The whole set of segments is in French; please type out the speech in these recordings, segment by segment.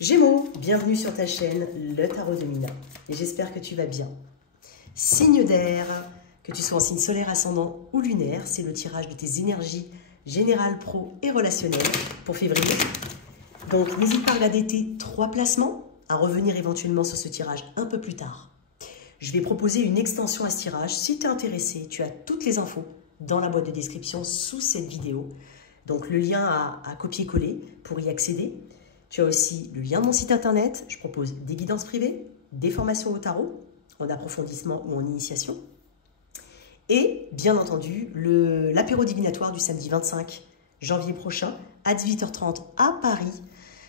Gémeaux, bienvenue sur ta chaîne, le Tarot de Mina. Et j'espère que tu vas bien. Signe d'air, que tu sois en signe solaire, ascendant ou lunaire, c'est le tirage de tes énergies générales, pro et relationnelles pour février. Donc n'hésite pas à regarder tes 3 placements, à revenir éventuellement sur ce tirage un peu plus tard. Je vais proposer une extension à ce tirage. Si tu es intéressé, tu as toutes les infos dans la boîte de description sous cette vidéo. Donc le lien à copier-coller pour y accéder. Tu as aussi le lien de mon site internet. Je propose des guidances privées, des formations au tarot, en approfondissement ou en initiation. Et bien entendu, l'apéro divinatoire du samedi 25 janvier prochain à 18h30 à Paris.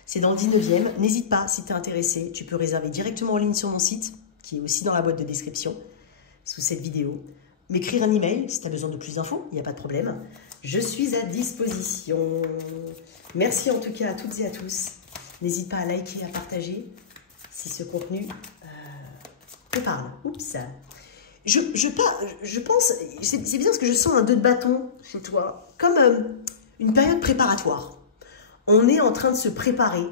C'est dans le 19e. N'hésite pas, si tu es intéressé, tu peux réserver directement en ligne sur mon site, qui est aussi dans la boîte de description, sous cette vidéo. M'écrire un email si tu as besoin de plus d'infos, il n'y a pas de problème. Je suis à disposition. Merci en tout cas à toutes et à tous. N'hésite pas à liker et à partager si ce contenu te parle. Oups. Je pense, c'est bizarre parce que je sens un 2 de bâton chez toi, comme une période préparatoire. On est en train de se préparer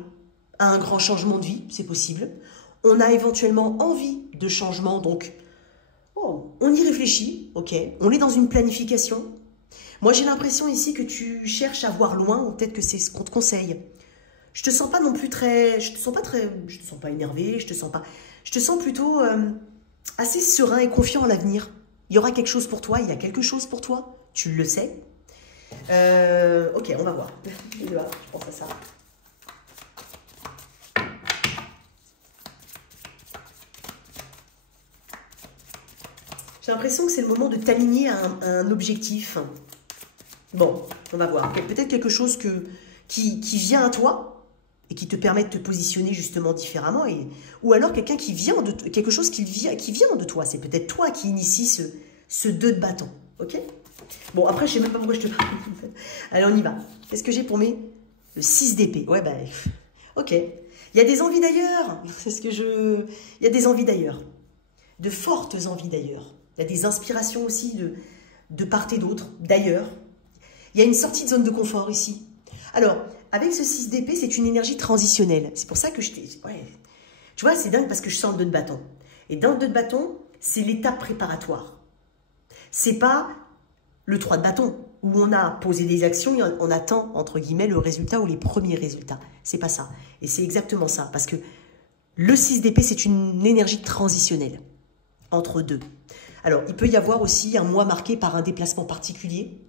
à un grand changement de vie, c'est possible. On a éventuellement envie de changement, donc on y réfléchit, ok. On est dans une planification. Moi, j'ai l'impression ici que tu cherches à voir loin, ou peut-être que c'est ce qu'on te conseille. Je te sens pas non plus je te sens pas énervé, je te sens plutôt assez serein et confiant en l'avenir. Il y aura quelque chose pour toi, il y a quelque chose pour toi, tu le sais. Ok, on va voir. Je pense à ça. J'ai l'impression que c'est le moment de t'aligner à un objectif. Bon, on va voir. Peut-être quelque chose qui vient à toi et qui te permet de te positionner justement différemment. Ou alors quelqu'un qui vient de quelque chose qui vient de toi. C'est peut-être toi qui initie ce 2 de bâton. Ok? Bon, après, je ne sais même pas pourquoi je te parle. Allez, on y va. Qu'est-ce que j'ai pour le 6 d'épée? Ouais, bah, ok. Il y a des envies d'ailleurs. Il y a des envies d'ailleurs. De fortes envies d'ailleurs. Il y a des inspirations aussi de part et d'autre, d'ailleurs. Il y a une sortie de zone de confort ici. Alors, avec ce 6 d'épée, c'est une énergie transitionnelle. C'est pour ça que je t'ai... Ouais. Tu vois, c'est dingue parce que je sens le 2 de bâton. Et dans le 2 de bâton, c'est l'étape préparatoire. C'est pas le 3 de bâton, où on a posé des actions et on attend, entre guillemets, le résultat ou les premiers résultats. C'est pas ça. Et c'est exactement ça. Parce que le 6 d'épée, c'est une énergie transitionnelle entre deux. Alors, il peut y avoir aussi un mois marqué par un déplacement particulier.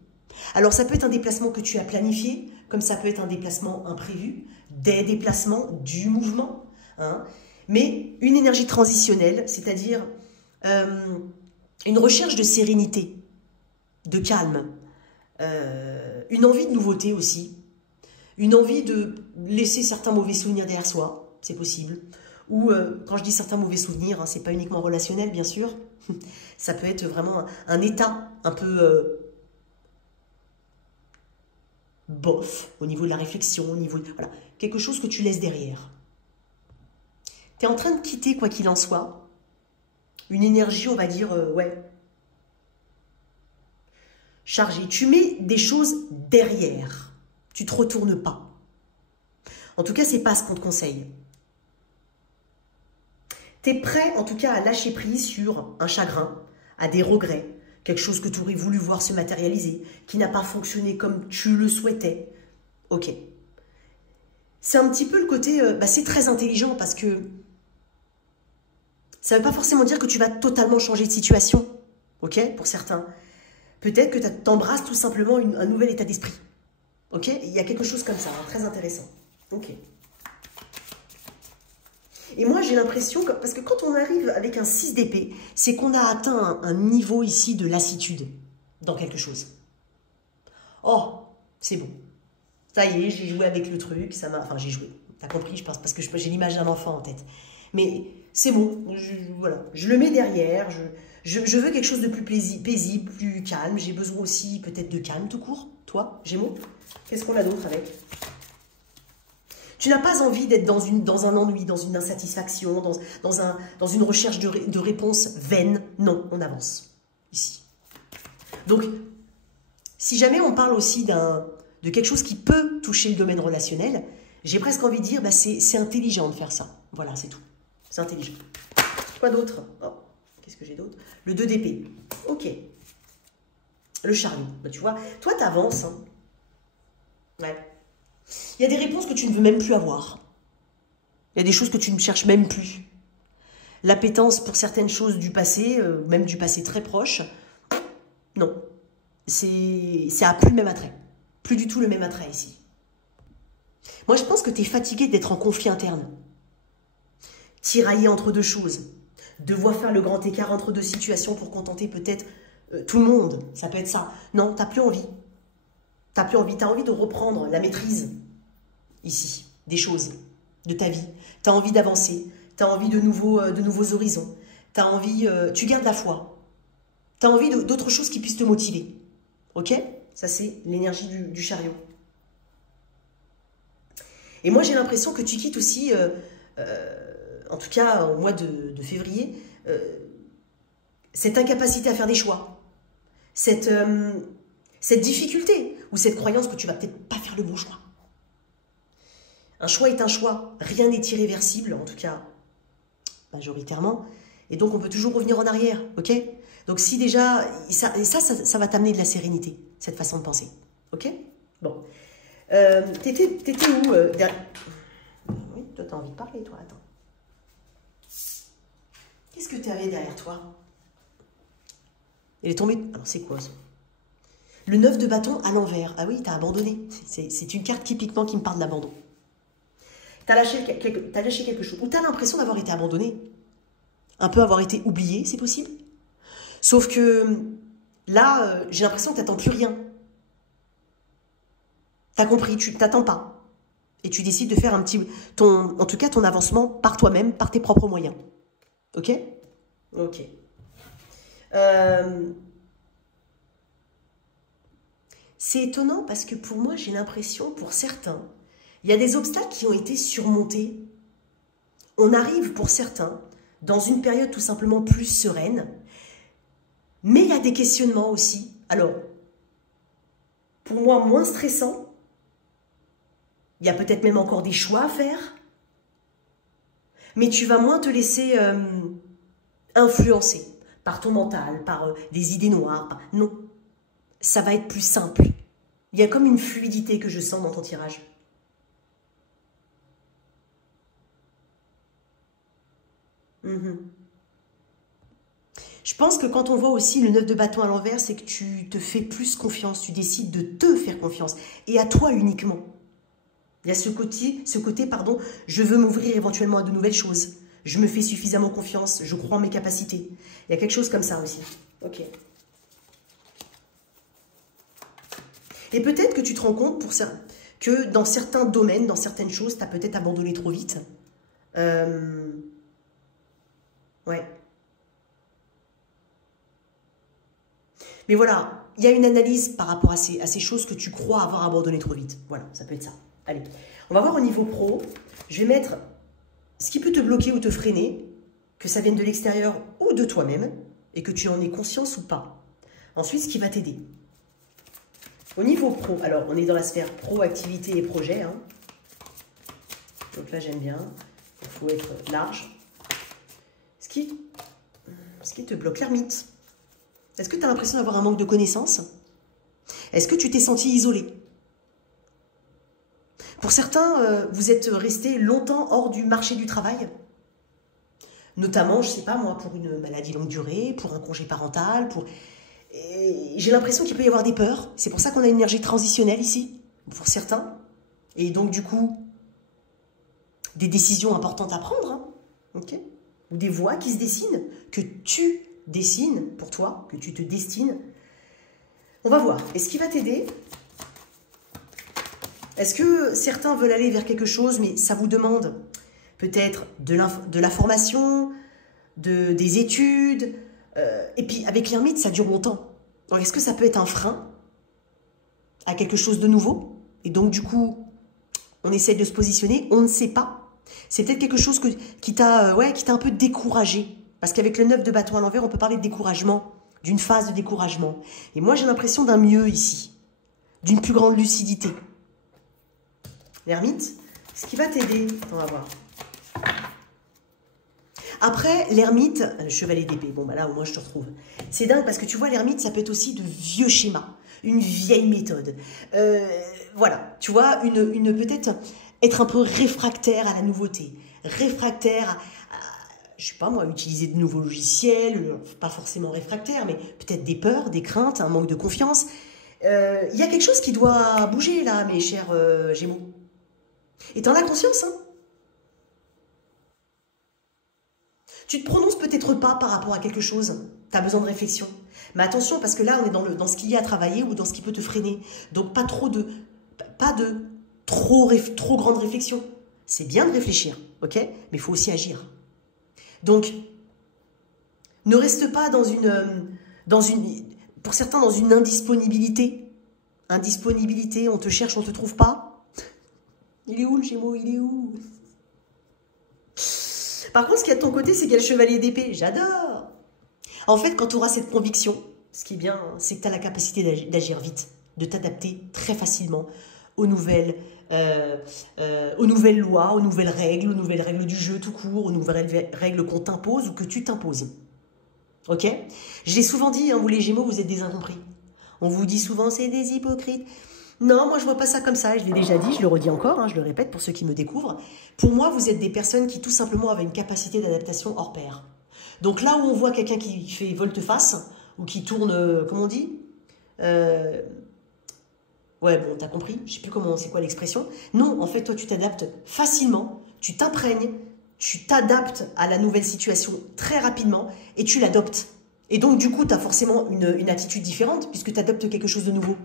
Alors, ça peut être un déplacement que tu as planifié, comme ça peut être un déplacement imprévu, des déplacements, du mouvement. Hein. Mais une énergie transitionnelle, c'est-à-dire une recherche de sérénité, de calme, une envie de nouveauté aussi, une envie de laisser certains mauvais souvenirs derrière soi, c'est possible. Ou, quand je dis certains mauvais souvenirs, hein, c'est pas uniquement relationnel, bien sûr. Ça peut être vraiment un état un peu bof, au niveau de la réflexion, au niveau de, voilà, quelque chose que tu laisses derrière. Tu es en train de quitter, quoi qu'il en soit, une énergie, on va dire, ouais, chargée. Tu mets des choses derrière. Tu ne te retournes pas. En tout cas, c'est pas ce qu'on te conseille. Tu es prêt, en tout cas, à lâcher prise sur un chagrin, à des regrets, quelque chose que tu aurais voulu voir se matérialiser, qui n'a pas fonctionné comme tu le souhaitais. Ok. C'est un petit peu le côté... c'est très intelligent parce que ça ne veut pas forcément dire que tu vas totalement changer de situation. Ok? Pour certains. Peut-être que tu embrasses tout simplement un nouvel état d'esprit. Ok? Il y a quelque chose comme ça, hein, très intéressant. Ok. Et moi, j'ai l'impression que... Parce que quand on arrive avec un 6 d'épée, c'est qu'on a atteint un niveau ici de lassitude dans quelque chose. Oh, c'est bon. Ça y est, j'ai joué avec le truc. Ça m'a... Enfin, j'ai joué. T'as compris, je pense, parce que j'ai l'image d'un enfant en tête. Mais c'est bon. Voilà. Je le mets derrière. Je veux quelque chose de plus paisible, plus calme. J'ai besoin aussi peut-être de calme tout court. Toi, Gémeaux, qu'est-ce qu'on a d'autre avec ? Tu n'as pas envie d'être dans un ennui, dans une insatisfaction, dans une recherche de réponse vaine. Non, on avance, ici. Donc, si jamais on parle aussi de quelque chose qui peut toucher le domaine relationnel, J'ai presque envie de dire, bah, c'est intelligent de faire ça. Voilà, c'est tout. C'est intelligent. Quoi d'autre? Oh, qu'est-ce que j'ai d'autre? Le 2 d'épée. Ok. Le chariot. Bah, tu vois, toi, tu avances. Hein. Ouais. Il y a des réponses que tu ne veux même plus avoir. Il y a des choses que tu ne cherches même plus. L'appétence pour certaines choses du passé, même du passé très proche, non. Ça n'a plus le même attrait. Plus du tout le même attrait ici. Moi, je pense que tu es fatigué d'être en conflit interne. Tiraillé entre deux choses. Devoir faire le grand écart entre deux situations pour contenter peut-être tout le monde. Ça peut être ça. Non, tu n'as plus envie. Tu n'as plus envie. Tu as envie de reprendre la maîtrise, ici, des choses, de ta vie. Tu as envie d'avancer. Tu as envie de nouveaux horizons. Tu as envie... tu gardes la foi. Tu as envie d'autres choses qui puissent te motiver. Ok? Ça, c'est l'énergie du chariot. Et moi, j'ai l'impression que tu quittes aussi, en tout cas au mois de février, cette incapacité à faire des choix. Cette difficulté ou cette croyance que tu vas peut-être pas faire le bon choix. Un choix est un choix. Rien n'est irréversible, en tout cas majoritairement. Et donc, on peut toujours revenir en arrière, ok? Donc, si déjà... Ça va t'amener de la sérénité, cette façon de penser, ok? Bon. T'étais où Oui, toi, t'as envie de parler, toi. Attends. Qu'est-ce que tu avais derrière toi? Elle est tombée... Alors, c'est quoi, ça? Le 9 de bâton à l'envers. Ah oui, t'as abandonné. C'est une carte typiquement qui me parle d'abandon. T'as lâché quelque chose. Ou t'as l'impression d'avoir été abandonné. Un peu avoir été oublié, c'est possible. Sauf que là, j'ai l'impression que t'attends plus rien. T'as compris, tu t'attends pas. Et tu décides de faire en tout cas, ton avancement par toi-même, par tes propres moyens. Ok? Ok. C'est étonnant parce que pour moi, j'ai l'impression, pour certains, il y a des obstacles qui ont été surmontés. On arrive, pour certains, dans une période tout simplement plus sereine. Mais il y a des questionnements aussi. Alors, pour moi, moins stressant. Il y a peut-être même encore des choix à faire. Mais tu vas moins te laisser influencer par ton mental, par des idées noires. Non, ça va être plus simple. Il y a comme une fluidité que je sens dans ton tirage. Je pense que quand on voit aussi le 9 de bâton à l'envers, c'est que tu te fais plus confiance, tu décides de te faire confiance, et à toi uniquement. Il y a ce côté, je veux m'ouvrir éventuellement à de nouvelles choses, je me fais suffisamment confiance, je crois en mes capacités. Il y a quelque chose comme ça aussi. Ok. Et peut-être que tu te rends compte que dans certains domaines, dans certaines choses, tu as peut-être abandonné trop vite. Ouais. Mais voilà, il y a une analyse par rapport à ces choses que tu crois avoir abandonné trop vite. Voilà, ça peut être ça. Allez, on va voir au niveau pro. Je vais mettre ce qui peut te bloquer ou te freiner, que ça vienne de l'extérieur ou de toi-même, et que tu en aies conscience ou pas. Ensuite, ce qui va t'aider. Au niveau pro, alors on est dans la sphère pro, activité et projet. Hein. Donc là, j'aime bien. Il faut être large. Ce qui te bloque, l'ermite. Est-ce que tu as l'impression d'avoir un manque de connaissances? Est-ce que tu t'es senti isolé? Pour certains, vous êtes resté longtemps hors du marché du travail. Notamment, je ne sais pas moi, pour une maladie longue durée, pour un congé parental, j'ai l'impression qu'il peut y avoir des peurs. C'est pour ça qu'on a une énergie transitionnelle ici, pour certains. Et donc, du coup, des décisions importantes à prendre. Hein, okay, ou des voies qui se dessinent, que tu dessines pour toi, que tu te destines. On va voir. Et ce qui va t'aider... Est-ce que certains veulent aller vers quelque chose, mais ça vous demande peut-être de la formation, des études, et puis avec l'ermite, ça dure longtemps. Donc est-ce que ça peut être un frein à quelque chose de nouveau? Et donc du coup, on essaie de se positionner, on ne sait pas. C'est peut-être quelque chose qui t'a un peu découragé. Parce qu'avec le 9 de bâton à l'envers, on peut parler de découragement, d'une phase de découragement. Et moi, j'ai l'impression d'un mieux ici, d'une plus grande lucidité. L'ermite, Ce qui va t'aider, on va voir. Après, l'ermite, le chevalier d'épée, bon bah là au moins je te retrouve. C'est dingue parce que tu vois, l'ermite, ça peut être aussi de vieux schémas, une vieille méthode. Voilà, tu vois, peut-être être un peu réfractaire à la nouveauté, réfractaire à, je sais pas moi, utiliser de nouveaux logiciels, pas forcément réfractaire, mais peut-être des peurs, des craintes, un manque de confiance. Il y a quelque chose qui doit bouger là, mes chers Gémeaux. Et t'en as conscience, hein? Tu te prononces peut-être pas par rapport à quelque chose. Tu as besoin de réflexion. Mais attention, parce que là, on est dans ce qu'il y a à travailler ou dans ce qui peut te freiner. Donc, pas de trop grande réflexion. C'est bien de réfléchir, ok? Mais il faut aussi agir. Donc, ne reste pas pour certains, dans une indisponibilité. Indisponibilité, on te cherche, on te trouve pas. Il est où le Gémeaux? Il est où? Par contre, ce qu'il y a de ton côté, c'est qu'il y a le chevalier d'épée. J'adore. En fait, quand tu auras cette conviction, ce qui est bien, c'est que tu as la capacité d'agir vite, de t'adapter très facilement aux nouvelles lois, aux nouvelles règles du jeu tout court, aux nouvelles règles qu'on t'impose ou que tu t'imposes. Ok? Je l'ai souvent dit, hein, vous les Gémeaux, vous êtes des incompris. On vous dit souvent, c'est des hypocrites. Non, moi je vois pas ça comme ça, je l'ai déjà dit, je le redis encore, hein, je le répète pour ceux qui me découvrent. Pour moi, vous êtes des personnes qui tout simplement avaient une capacité d'adaptation hors pair. Donc là où on voit quelqu'un qui fait volte-face, ou qui tourne, comment on dit Ouais, bon, t'as compris, je sais plus c'est quoi l'expression. Non, en fait, toi tu t'adaptes facilement, tu t'imprègnes, tu t'adaptes à la nouvelle situation très rapidement, et tu l'adoptes. Et donc du coup, tu as forcément une attitude différente, puisque tu adoptes quelque chose de nouveau.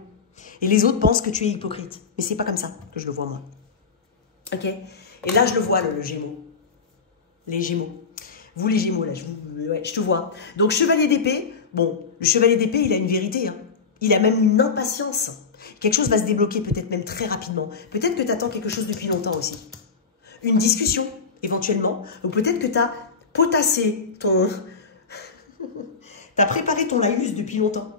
Et les autres pensent que tu es hypocrite. Mais c'est pas comme ça que je le vois, moi. Ok? Et là, je le vois, le Gémeaux. Les Gémeaux. Vous, les Gémeaux, là, je te vois. Donc, chevalier d'épée, bon, le chevalier d'épée, il a une vérité. Hein. Il a même une impatience. Quelque chose va se débloquer peut-être même très rapidement. Peut-être que tu attends quelque chose depuis longtemps aussi. Une discussion, éventuellement. Ou peut-être que tu as potassé ton... tu as préparé ton laïus depuis longtemps.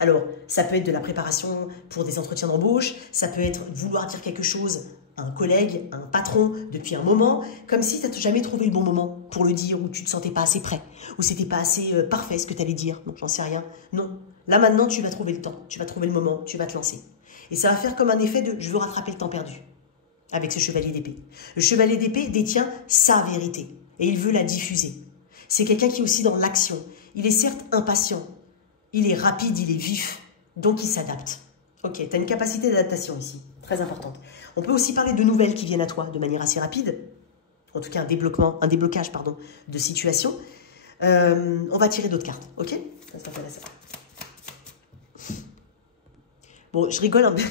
Alors, ça peut être de la préparation pour des entretiens d'embauche, ça peut être vouloir dire quelque chose à un collègue, à un patron depuis un moment, comme si tu n'as jamais trouvé le bon moment pour le dire, ou tu ne te sentais pas assez prêt, ou c'était pas assez parfait ce que tu allais dire, donc j'en sais rien. Non, là maintenant tu vas trouver le temps, tu vas trouver le moment, tu vas te lancer. Et ça va faire comme un effet de « je veux rattraper le temps perdu » avec ce chevalier d'épée. Le chevalier d'épée détient sa vérité, et il veut la diffuser. C'est quelqu'un qui est aussi dans l'action. Il est certes impatient, il est rapide, il est vif, donc il s'adapte. Ok, tu as une capacité d'adaptation ici, très importante. On peut aussi parler de nouvelles qui viennent à toi de manière assez rapide, en tout cas un déblocage de situation. On va tirer d'autres cartes, ok? Ça s'appelle ça. Bon, je rigole un peu.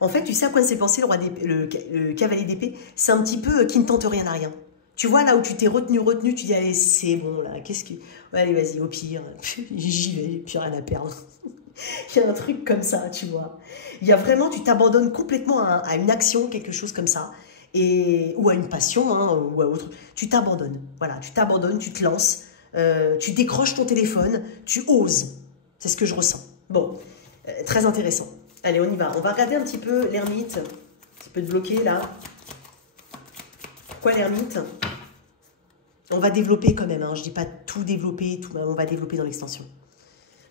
En fait, tu sais à quoi s'est pensé le cavalier d'épée? C'est un petit peu qui ne tente rien à rien. Tu vois, là où tu t'es retenu, tu dis, allez, c'est bon, là, qu'est-ce que... Ouais, allez, vas-y, au pire, j'y vais, puis rien à perdre. Il y a un truc comme ça, tu vois. Il y a vraiment, tu t'abandonnes complètement à une action, quelque chose comme ça, ou à une passion, hein, ou à autre. Tu t'abandonnes, voilà, tu t'abandonnes, tu te lances, tu décroches ton téléphone, tu oses. C'est ce que je ressens. Bon, très intéressant. Allez, on y va. On va regarder un petit peu l'ermite. Un petit peu de bloquer, là. Pourquoi l'ermite? On va développer quand même, hein. Je ne dis pas tout développer, on va développer dans l'extension.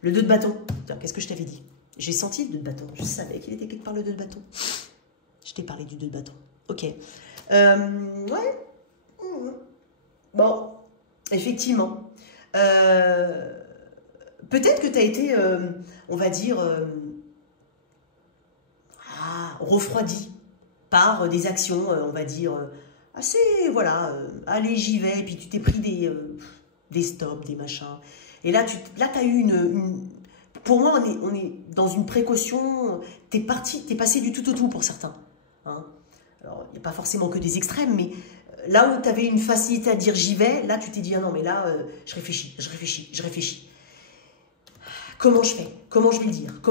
Le 2 de bâton, qu'est-ce que je t'avais dit? J'ai senti le 2 de bâton, je savais qu'il était quelque part le 2 de bâton. Je t'ai parlé du 2 de bâton. Ok. Ouais. Bon, effectivement. Peut-être que tu as été, on va dire, refroidi par des actions, on va dire... assez, voilà, allez, j'y vais, et puis tu t'es pris des stops, des machins. Et là, tu as eu Pour moi, on est dans une précaution, t'es passé du tout au tout pour certains. Hein. Alors, il n'y a pas forcément que des extrêmes, mais là où tu avais une facilité à dire j'y vais, là, tu t'es dit, ah non, mais là, je réfléchis. Comment je fais? Comment je vais le dire?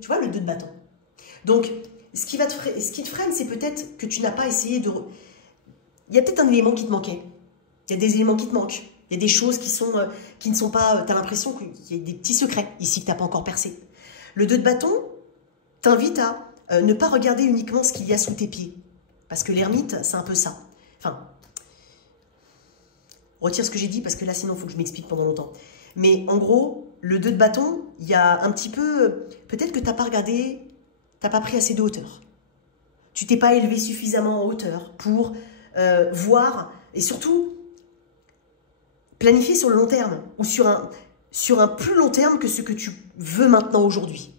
Tu vois, le 2 de bâton. Donc, ce qui te freine, c'est peut-être que tu n'as pas essayé de... Il y a peut-être un élément qui te manquait. Il y a des éléments qui te manquent. Il y a des choses qui ne sont pas... Tu as l'impression qu'il y a des petits secrets ici que tu n'as pas encore percés. Le 2 de bâton t'invite à Ne pas regarder uniquement ce qu'il y a sous tes pieds. Parce que l'ermite, c'est un peu ça. Enfin, retire ce que j'ai dit, parce que là, sinon, il faut que je m'explique pendant longtemps. Mais en gros, le 2 de bâton, il y a un petit peu... Peut-être que tu n'as pas regardé, tu n'as pas pris assez de hauteur. Tu t'es pas élevé suffisamment en hauteur pour voir, et surtout, planifier sur le long terme, ou sur un plus long terme que ce que tu veux maintenant, aujourd'hui.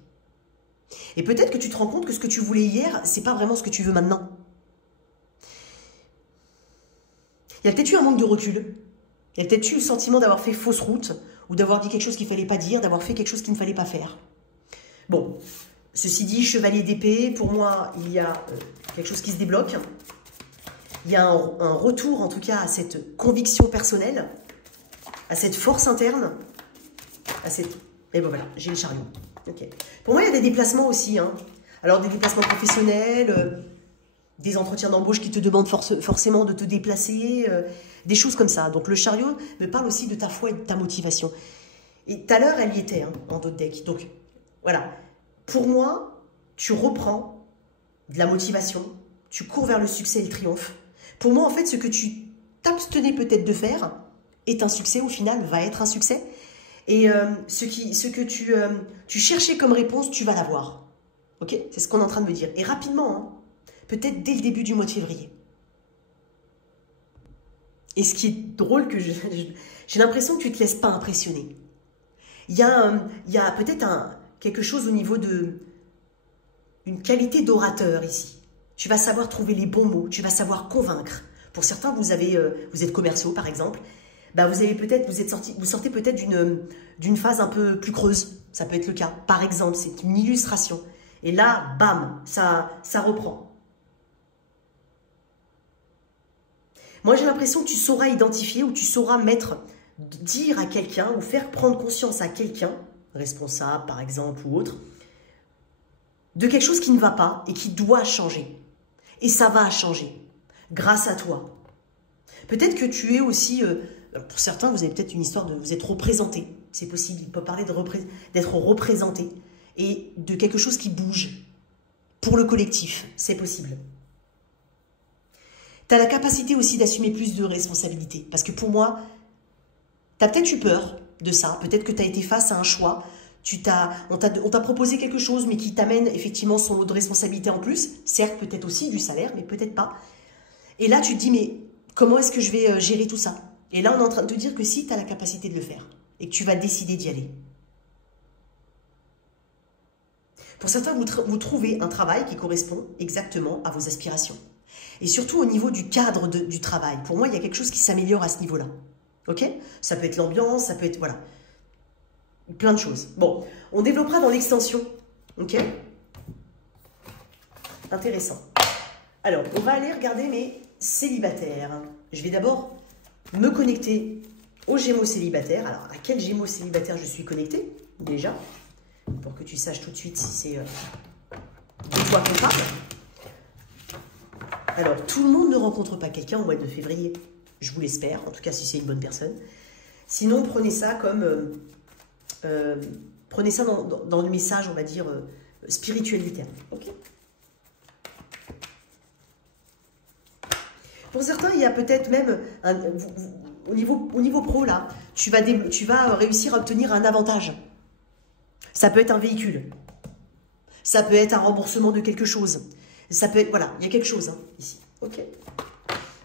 Et peut-être que tu te rends compte que ce que tu voulais hier, c'est pas vraiment ce que tu veux maintenant. Il y a peut-être eu un manque de recul. Il y a peut-être eu le sentiment d'avoir fait fausse route, ou d'avoir dit quelque chose qu'il ne fallait pas dire, d'avoir fait quelque chose qu'il ne fallait pas faire. Bon, ceci dit, chevalier d'épée, pour moi, il y a quelque chose qui se débloque. Il y a un retour, en tout cas, à cette conviction personnelle, à cette force interne, à cette... Et bon, voilà, j'ai le chariot. Okay. Pour moi, il y a des déplacements aussi. Hein. Alors, des déplacements professionnels, des entretiens d'embauche qui te demandent forcément de te déplacer, des choses comme ça. Donc, le chariot me parle aussi de ta foi et de ta motivation. Et tout à l'heure, elle y était, hein, en d'autres decks. Donc, voilà. Pour moi, tu reprends de la motivation, tu cours vers le succès et le triomphe. Pour moi, en fait, ce que tu t'abstenais peut-être de faire est un succès, au final, va être un succès. Et ce que tu cherchais comme réponse, tu vas l'avoir. Ok? C'est ce qu'on est en train de me dire. Et rapidement, hein, peut-être dès le début du mois de février. Et ce qui est drôle, que j'ai l'impression que tu ne te laisses pas impressionner. Il y a peut-être quelque chose au niveau une qualité d'orateur ici. Tu vas savoir trouver les bons mots, tu vas savoir convaincre. Pour certains, vous êtes commerciaux, par exemple. Ben vous sortez peut-être d'une phase un peu plus creuse. Ça peut être le cas. Par exemple, c'est une illustration. Et là, bam, ça reprend. Moi, j'ai l'impression que tu sauras identifier ou tu sauras dire à quelqu'un ou faire prendre conscience à quelqu'un, responsable par exemple ou autre, de quelque chose qui ne va pas et qui doit changer. Et ça va changer grâce à toi. Peut-être que tu es aussi... pour certains, vous avez peut-être une histoire de vous être représenté. C'est possible, il peut parler d'être représenté et de quelque chose qui bouge pour le collectif. C'est possible. Tu as la capacité aussi d'assumer plus de responsabilités. Parce que pour moi, tu as peut-être eu peur de ça. Peut-être que tu as été face à un choix. On t'a proposé quelque chose, mais qui t'amène effectivement son lot de responsabilités en plus. Certes, peut-être aussi du salaire, mais peut-être pas. Et là, tu te dis, mais comment est-ce que je vais gérer tout ça? Et là, on est en train de te dire que si tu as la capacité de le faire et que tu vas décider d'y aller. Pour certains, vous trouvez un travail qui correspond exactement à vos aspirations. Et surtout au niveau du cadre du travail. Pour moi, il y a quelque chose qui s'améliore à ce niveau-là. Ok? Ça peut être l'ambiance, ça peut être... Voilà. Plein de choses. Bon, on développera dans l'extension. Ok? Intéressant. Alors, on va aller regarder mes célibataires. Je vais d'abord me connecter aux Gémeaux célibataires. Alors, à quel Gémeaux célibataire je suis connectée, déjà, pour que tu saches tout de suite si c'est de toi qu'on parle. Alors, tout le monde ne rencontre pas quelqu'un au mois de février. Je vous l'espère, en tout cas si c'est une bonne personne. Sinon, prenez ça comme... prenez ça dans le message, on va dire, spirituel du terme. Ok? Pour certains, il y a peut-être même, au niveau pro, là, tu vas réussir à obtenir un avantage. Ça peut être un véhicule. Ça peut être un remboursement de quelque chose. Ça peut être, voilà, il y a quelque chose, hein, ici. Ok.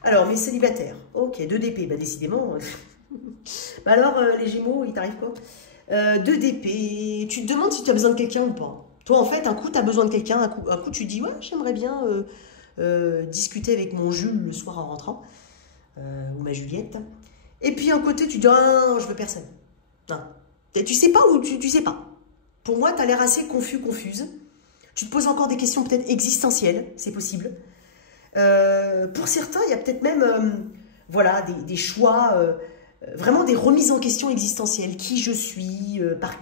Alors, mes célibataires. Ok, 2 d'épée, bah décidément. Bah alors, les Gémeaux, il t'arrive quoi? 2 d'épée. Tu te demandes si tu as besoin de quelqu'un ou pas. Toi, en fait, un coup, tu as besoin de quelqu'un. Un coup, tu te dis, ouais, j'aimerais bien discuter avec mon Jules le soir en rentrant. Ou ma Juliette. Et puis, un côté, tu dis, ah, non, je veux personne. Non. Tu sais pas ou tu sais pas. Pour moi, tu as l'air assez confuse. Tu te poses encore des questions peut-être existentielles, c'est possible. Pour certains, il y a peut-être même voilà, des choix, vraiment des remises en question existentielles. Qui je suis, par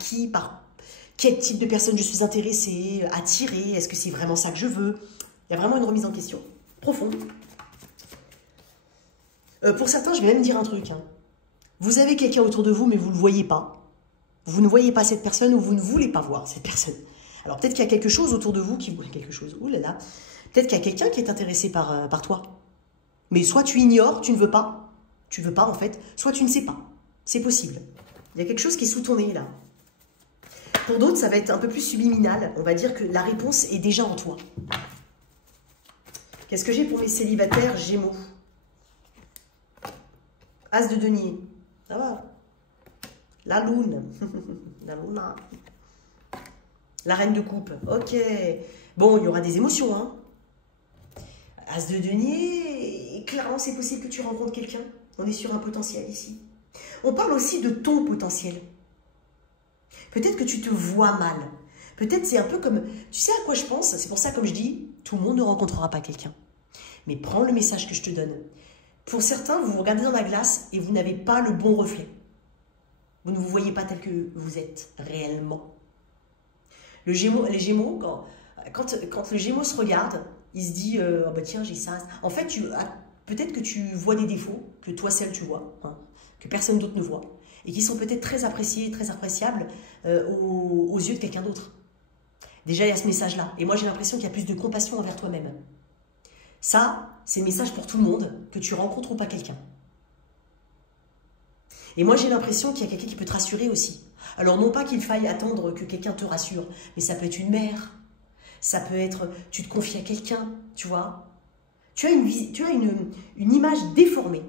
quel type de personne je suis intéressée, attirée, est-ce que c'est vraiment ça que je veux? Il y a vraiment une remise en question profonde. Pour certains, je vais même dire un truc. Hein. Vous avez quelqu'un autour de vous, mais vous ne le voyez pas. Vous ne voyez pas cette personne ou vous ne voulez pas voir cette personne. Alors peut-être qu'il y a quelque chose autour de vous qui... Quelque chose, oulala. Peut-être qu'il y a quelqu'un qui est intéressé par toi. Mais soit tu ignores, tu ne veux pas. Tu veux pas en fait. Soit tu ne sais pas. C'est possible. Il y a quelque chose qui est sous ton nez là. Pour d'autres, ça va être un peu plus subliminal. On va dire que la réponse est déjà en toi. Qu'est-ce que j'ai pour les célibataires Gémeaux? As de denier. Ça va. La lune. La luna. La reine de coupe. Ok. Bon, il y aura des émotions, hein. As de denier. Et clairement, c'est possible que tu rencontres quelqu'un. On est sur un potentiel ici. On parle aussi de ton potentiel. Peut-être que tu te vois mal. Peut-être c'est un peu comme... Tu sais à quoi je pense? C'est pour ça, comme je dis, tout le monde ne rencontrera pas quelqu'un. Mais prends le message que je te donne. Pour certains, vous vous regardez dans la glace et vous n'avez pas le bon reflet. Vous ne vous voyez pas tel que vous êtes réellement. Les Gémeaux, quand le Gémeaux se regarde, il se dit oh bah tiens, j'ai ça. En fait, peut-être que tu vois des défauts que toi seul tu vois, hein, que personne d'autre ne voit, et qui sont peut-être très appréciés, très appréciables aux yeux de quelqu'un d'autre. Déjà, il y a ce message-là. Et moi, j'ai l'impression qu'il y a plus de compassion envers toi-même. Ça, c'est le message pour tout le monde, que tu rencontres ou pas quelqu'un. Et moi, j'ai l'impression qu'il y a quelqu'un qui peut te rassurer aussi. Alors, non pas qu'il faille attendre que quelqu'un te rassure, mais ça peut être une mère. Ça peut être, tu te confies à quelqu'un, tu vois. Tu as une image déformée.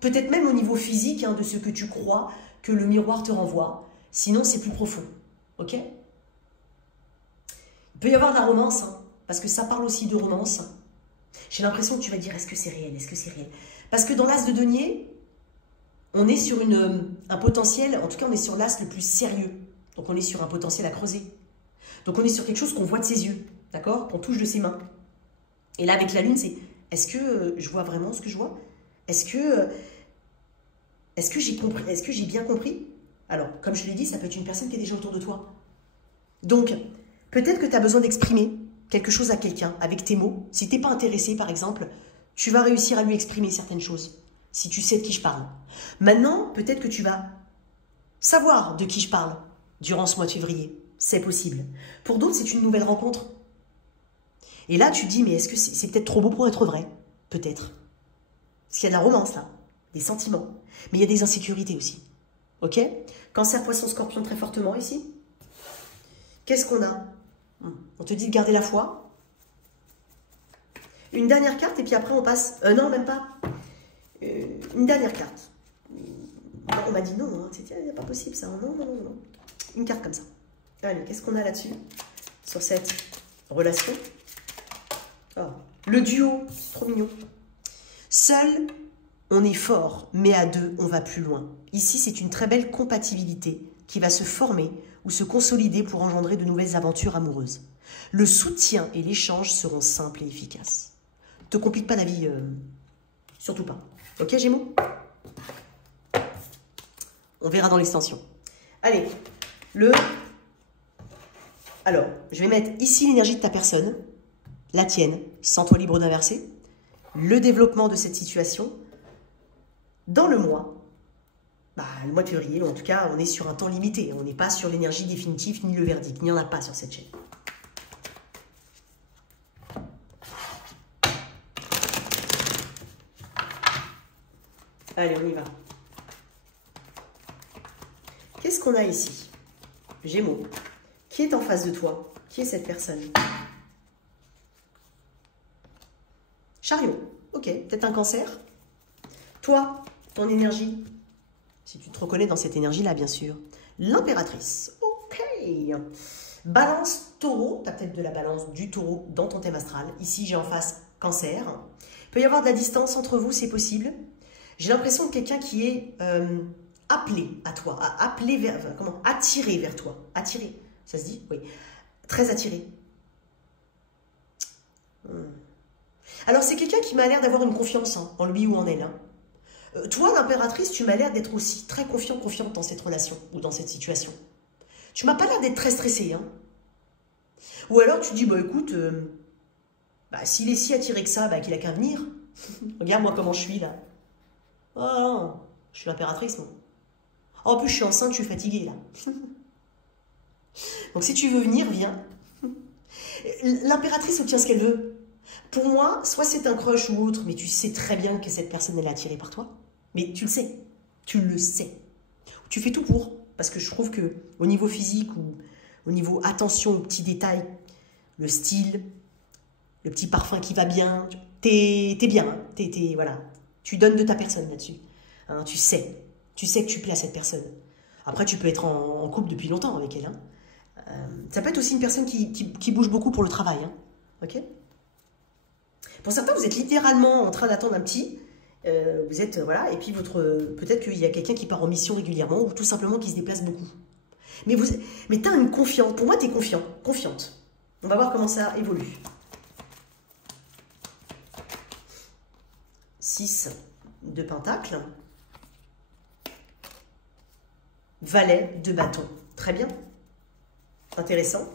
Peut-être même au niveau physique, hein, de ce que tu crois que le miroir te renvoie. Sinon, c'est plus profond. Ok? Il peut y avoir de la romance, hein, parce que ça parle aussi de romance. J'ai l'impression que tu vas dire, est-ce que c'est réel? Est-ce que c'est réel? Parce que dans l'as de denier, on est sur un potentiel, en tout cas, on est sur l'as le plus sérieux. Donc, on est sur un potentiel à creuser. Donc, on est sur quelque chose qu'on voit de ses yeux, d'accord? Qu'on touche de ses mains. Et là, avec la lune, c'est, est-ce que je vois vraiment ce que je vois? Est-ce que j'ai compris? Est-ce que j'ai bien compris? Alors, comme je l'ai dit, ça peut être une personne qui est déjà autour de toi. Donc, peut-être que tu as besoin d'exprimer quelque chose à quelqu'un avec tes mots. Si tu n'es pas intéressé, par exemple, tu vas réussir à lui exprimer certaines choses, si tu sais de qui je parle. Maintenant, peut-être que tu vas savoir de qui je parle durant ce mois de février. C'est possible. Pour d'autres, c'est une nouvelle rencontre. Et là, tu te dis, mais est-ce que c'est peut-être trop beau pour être vrai? Peut-être. Parce qu'il y a de la romance, là. Des sentiments. Mais il y a des insécurités aussi. Ok? Cancer, poisson, scorpion, très fortement ici. Qu'est-ce qu'on a? On te dit de garder la foi. Une dernière carte, et puis après, on passe... non, même pas. Une dernière carte. On m'a dit non, hein. C'est pas possible, ça. Non, non, non, non. Une carte comme ça. Allez, qu'est-ce qu'on a là-dessus? Sur cette relation. Oh, le duo, trop mignon. Seul, on est fort, mais à deux, on va plus loin. Ici, c'est une très belle compatibilité qui va se former ou se consolider pour engendrer de nouvelles aventures amoureuses. Le soutien et l'échange seront simples et efficaces. Ne te complique pas la vie, surtout pas. Ok, Gémeaux? On verra dans l'extension. Allez, Alors, je vais mettre ici l'énergie de ta personne, la tienne, sens-toi libre d'inverser, le développement de cette situation. Dans le mois de février, en tout cas, on est sur un temps limité. On n'est pas sur l'énergie définitive, ni le verdict. Il n'y en a pas sur cette chaîne. Allez, on y va. Qu'est-ce qu'on a ici? Gémeaux. Qui est en face de toi? Qui est cette personne? Chariot. Ok, peut-être un cancer. Toi, ton énergie, si tu te reconnais dans cette énergie-là, bien sûr. L'impératrice. Ok. Balance taureau. Tu as peut-être de la balance du taureau dans ton thème astral. Ici, j'ai en face cancer. Il peut y avoir de la distance entre vous, c'est possible. J'ai l'impression de quelqu'un qui est appelé à toi, attiré vers toi. Attiré, ça se dit? Oui. Très attiré. Alors, c'est quelqu'un qui m'a l'air d'avoir une confiance en lui ou en elle. Toi, l'impératrice, tu m'as l'air d'être aussi très confiante dans cette relation ou dans cette situation. Tu m'as pas l'air d'être très stressée. Hein. Ou alors, tu dis, bah écoute, s'il est si attiré que ça, qu'il a qu'à venir. Regarde-moi comment je suis, là. Oh non, je suis l'impératrice, moi. En plus, je suis enceinte, je suis fatiguée, là. Donc si tu veux venir, viens. L'impératrice obtient ce qu'elle veut. Pour moi, soit c'est un crush ou autre, mais tu sais très bien que cette personne elle est attirée par toi. Mais tu le sais. Tu le sais. Tu fais tout pour. Parce que je trouve que au niveau physique ou au niveau attention aux petits détails, le style, le petit parfum qui va bien, t'es bien. Hein, voilà. Tu donnes de ta personne là-dessus. Hein, tu sais que tu plais à cette personne. Après, tu peux être en couple depuis longtemps avec elle. Hein. Ça peut être aussi une personne qui bouge beaucoup pour le travail. Hein. Ok ? Pour certains, vous êtes littéralement en train d'attendre un petit. Vous êtes, voilà, et puis peut-être qu'il y a quelqu'un qui part en mission régulièrement ou tout simplement qui se déplace beaucoup. Mais tu as une confiance. Pour moi, tu es confiante. On va voir comment ça évolue. 6 de pentacles. Valet de bâton. Très bien. Intéressant.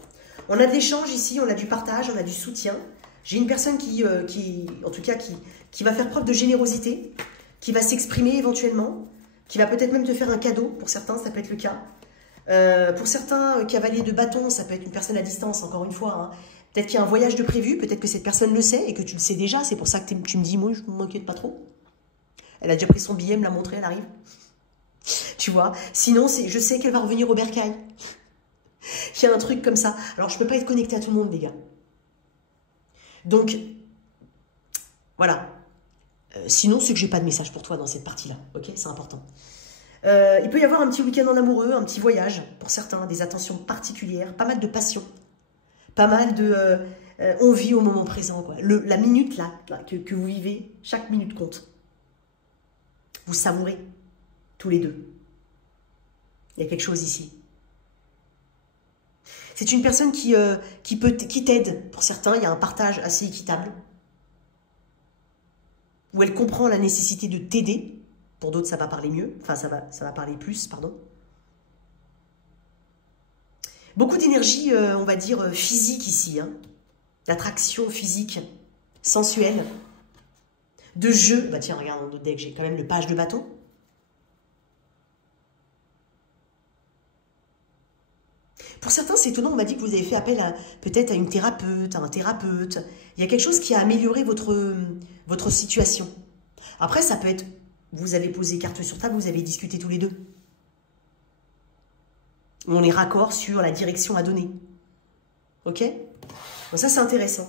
On a de l'échange ici, on a du partage, on a du soutien. J'ai une personne qui va faire preuve de générosité, qui va s'exprimer éventuellement, qui va peut-être même te faire un cadeau. Pour certains, ça peut être le cas. Pour certains, cavaliers de bâton, ça peut être une personne à distance, encore une fois. Hein. Peut-être qu'il y a un voyage de prévu, peut-être que cette personne le sait et que tu le sais déjà. C'est pour ça que tu me dis, moi, je ne m'inquiète pas trop. Elle a déjà pris son billet, me l'a montré, elle arrive. Tu vois. Sinon, je sais qu'elle va revenir au bercail. Il y a un truc comme ça. Alors, je ne peux pas être connectée à tout le monde, les gars. Donc, voilà. Sinon, c'est que j'ai pas de message pour toi dans cette partie-là. Ok, c'est important. Il peut y avoir un petit week-end en amoureux, un petit voyage pour certains, des attentions particulières, pas mal de passion, pas mal de... on vit au moment présent, quoi. La minute là que vous vivez, chaque minute compte. Vous savourez, tous les deux. Il y a quelque chose ici. C'est une personne qui t'aide. Pour certains, il y a un partage assez équitable. Où elle comprend la nécessité de t'aider. Pour d'autres, ça va parler mieux. Enfin, ça va parler plus, pardon. Beaucoup d'énergie, on va dire, physique ici. Hein. D'attraction physique, sensuelle. De jeu. Bah tiens, regarde, dans notre deck, j'ai quand même le page de bâton. Pour certains, c'est étonnant, on m'a dit que vous avez fait appel peut-être à une thérapeute, à un thérapeute. Il y a quelque chose qui a amélioré votre situation. Après, ça peut être, vous avez posé carte sur table, vous avez discuté tous les deux. On est raccord sur la direction à donner. Ok? Bon, ça, c'est intéressant.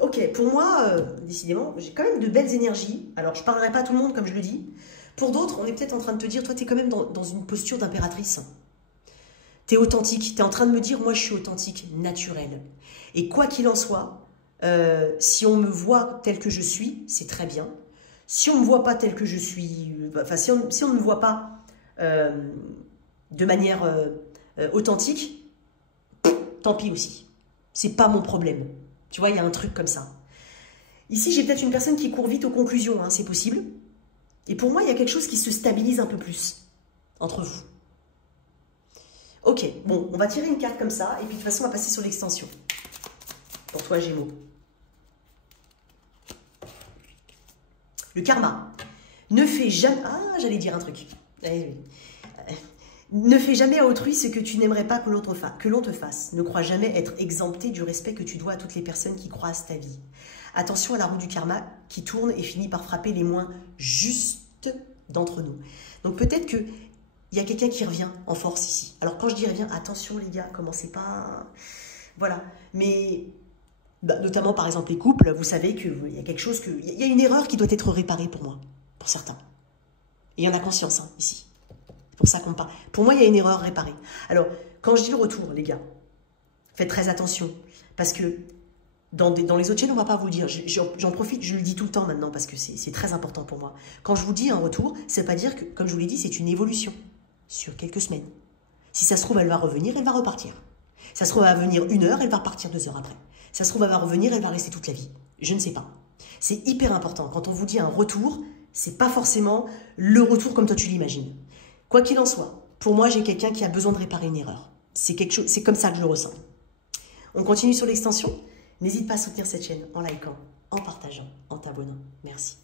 Ok, pour moi, décidément, j'ai quand même de belles énergies. Alors, je ne parlerai pas à tout le monde, comme je le dis. Pour d'autres, on est peut-être en train de te dire, toi, tu es quand même dans une posture d'impératrice. Tu es authentique, tu es en train de me dire, moi je suis authentique, naturelle. Et quoi qu'il en soit, si on me voit tel que je suis, c'est très bien. Si on ne me voit pas tel que je suis, enfin si on ne me voit pas de manière authentique, tant pis aussi. C'est pas mon problème. Tu vois, il y a un truc comme ça. Ici, j'ai peut-être une personne qui court vite aux conclusions, hein, c'est possible. Et pour moi, il y a quelque chose qui se stabilise un peu plus entre vous. Ok, bon, on va tirer une carte comme ça, et puis de toute façon, on va passer sur l'extension. Pour toi, Gémeaux. Le karma. Ne fais jamais... Ah, j'allais dire un truc. Ne fais jamais à autrui ce que tu n'aimerais pas que l'on te fasse. Ne crois jamais être exempté du respect que tu dois à toutes les personnes qui croisent ta vie. Attention à la roue du karma qui tourne et finit par frapper les moins justes d'entre nous. Donc peut-être que il y a quelqu'un qui revient en force ici. Alors quand je dis revient, attention les gars, commencez pas... Voilà. Mais notamment par exemple les couples, vous savez qu'il y a quelque chose il y a une erreur qui doit être réparée pour moi, pour certains. Et il y en a conscience hein, ici. C'est pour ça qu'on parle. Pour moi, il y a une erreur réparée. Alors, quand je dis le retour, les gars, faites très attention. Parce que dans les autres chaînes, on ne va pas vous le dire. J'en profite, je le dis tout le temps maintenant parce que c'est très important pour moi. Quand je vous dis un retour, ça ne veut pas dire que, comme je vous l'ai dit, c'est une évolution sur quelques semaines. Si ça se trouve, elle va revenir, elle va repartir. Ça se trouve, elle va venir 1 heure, elle va repartir 2 heures après. Ça se trouve, elle va revenir, elle va rester toute la vie. Je ne sais pas. C'est hyper important. Quand on vous dit un retour, c'est pas forcément le retour comme toi tu l'imagines. Quoi qu'il en soit, pour moi, j'ai quelqu'un qui a besoin de réparer une erreur. C'est comme ça que je le ressens. On continue sur l'extension. N'hésite pas à soutenir cette chaîne en likant, en partageant, en t'abonnant. Merci.